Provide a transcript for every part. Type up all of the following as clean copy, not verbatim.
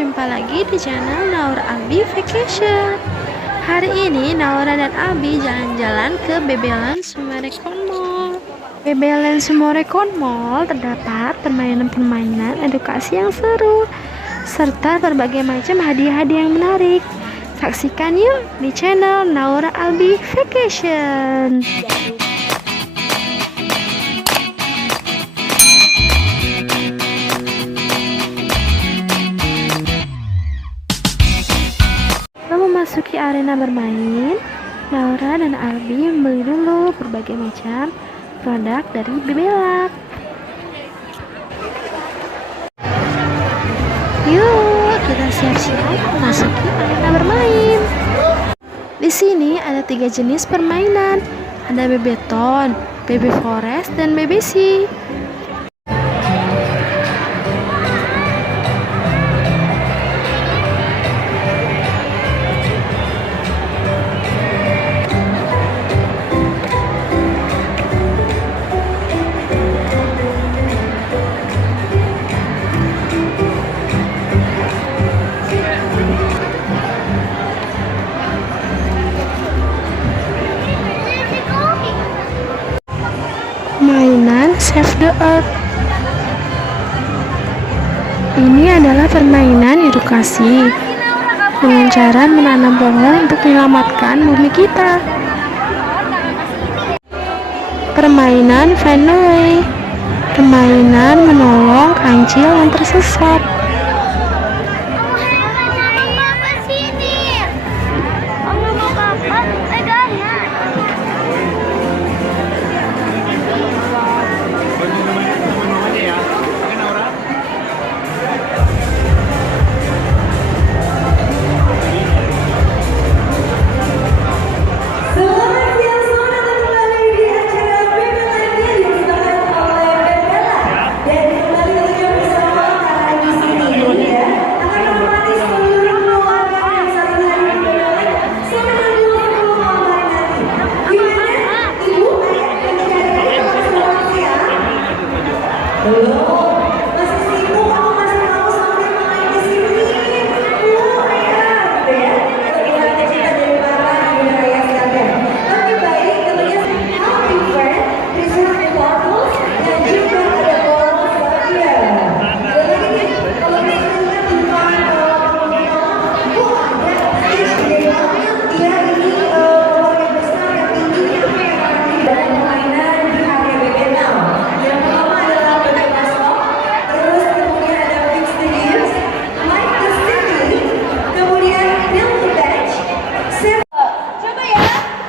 berjumpa lagi di channel Naura Albi Vacation. Hari ini Naura dan Albi jalan-jalan ke Babyland Summarecon Mall. Babyland Summarecon Mall terdapat permainan-permainan edukasi yang seru serta berbagai macam hadiah-hadiah yang menarik. Saksikan yuk di channel Naura Albi Vacation. Memasuki arena bermain, Naura dan Albi membeli dulu berbagai macam produk dari Babyland. Yuk, kita siap-siap memasuki arena bermain. Di sini ada 3 jenis permainan, ada Bebeton, Baby Forest, dan Baby Sea. Mainan Save the Earth. Ini adalah permainan edukasi dengan cara menanam pohon untuk menyelamatkan bumi kita. Permainan Find a Way. Permainan menolong kancil yang tersesat.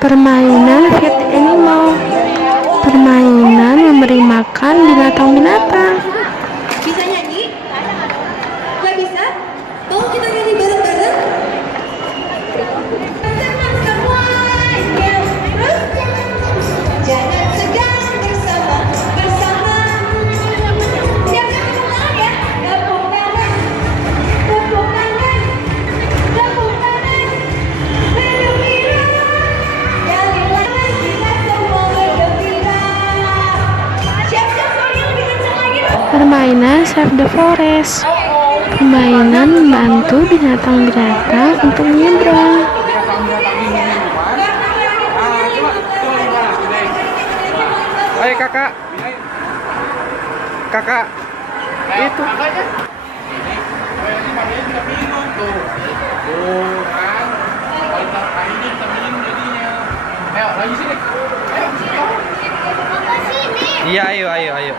Permainan Feed Animal. Permainan memberi makan binatang-binatang. Bisa nyanyi? Gak bisa? Mau kita nyanyi bareng-bareng? Senang semua, terus jangan segan bersama. Siap-siap tepuk tangan ya. Tepuk tangan. Bergembira. Kali lagi kita semua bergembira. Siap-siap semuanya lebih kencang lagi dong. Permainan Save the Forest. Permainan membantu binatang-binatang untuk menyeberang. Ayo kakak, itu. Iya, ayo.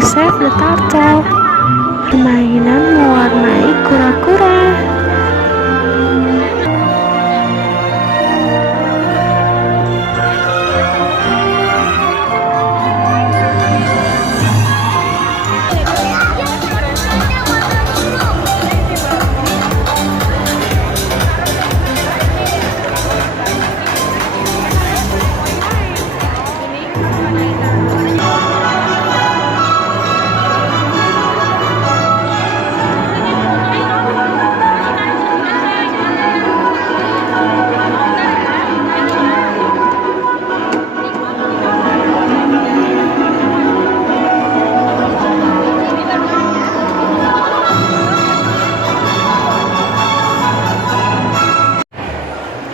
save the turtle. Permainan mewarnai kura-kura.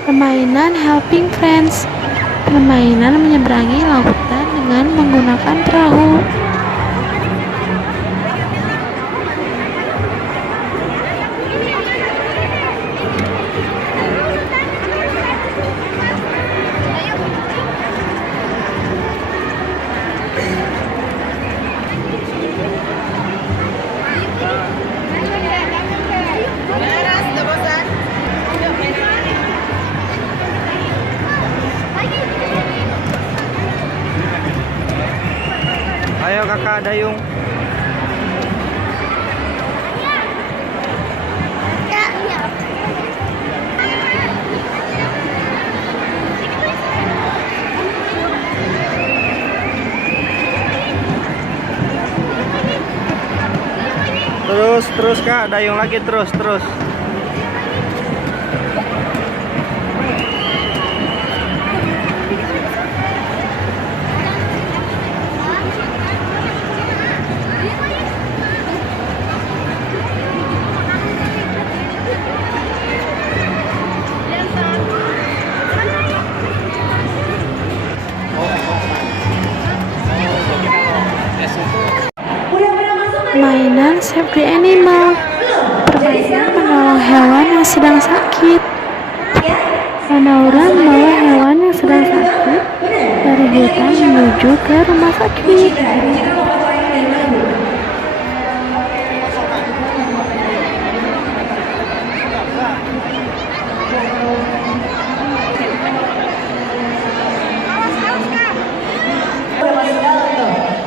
Permainan Helping Friends. Permainan menyeberangi lautan dengan menggunakan perahu. Ayo kakak dayung. Terus kak, dayung lagi terus. Mainan Save the Animal. Permainan menolong hewan yang sedang sakit. Manaura membawa hewan yang sedang sakit dari hutan menuju ke rumah sakit.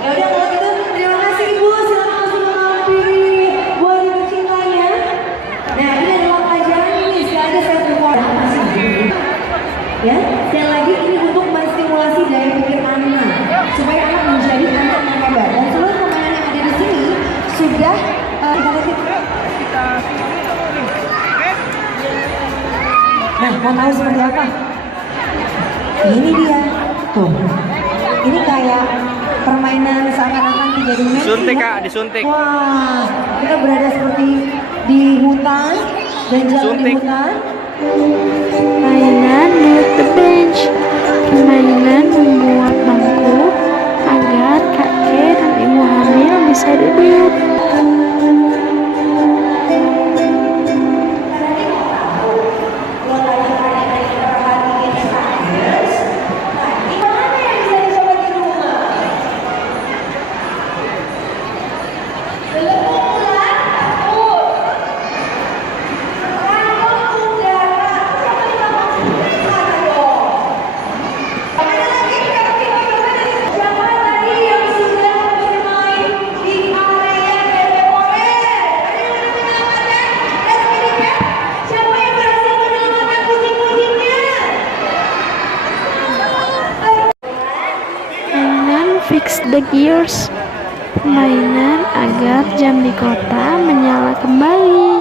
Yaudah kalau gitu terima kasih Ibu, silakan langsung menghampiri buah tercintanya. Nah ini adalah pelajaran ini, ada saya telepon. Ya, sekali lagi ini untuk menstimulasi daya pikir anak supaya anak menjadi anak yang hebat. Dan seluruh pemain yang ada di sini sudah Nah, mau tahu seperti apa? Ini dia, tuh. Ini kayak permainan seakan-akan 3 dimensi. Suntik kak, disuntik. Wah, kita berada seperti di hutan dan jalan Suntik. di hutan. Mainan Build the Bench. Permainan membuat bangku agar kakek dan ibu hamil bisa duduk. Fix the Gears. Permainan agar jam di kota menyala kembali.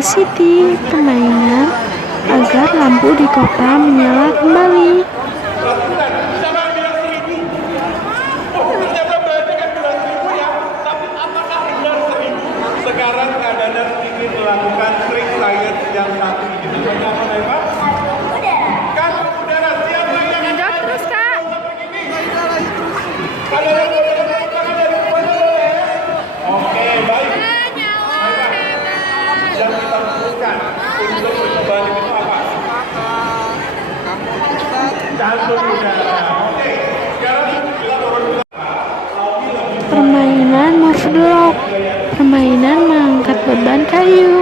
electricity, permainan agar lampu di kota menyala kembali. Sekarang Kadanar ingin melakukan trik lain yang satu ini. Namanya apa, Pak? Kan udara. Siapa yang Nyedot terus, Kak. Kadanar tangan dari mana? Oke, baik. Yang kita butuhkan untuk percobaan itu apa? Jantung udara. Oke. Sekarang kita turun dulu. Permainan move the log. Permainan mengangkat beban kayu.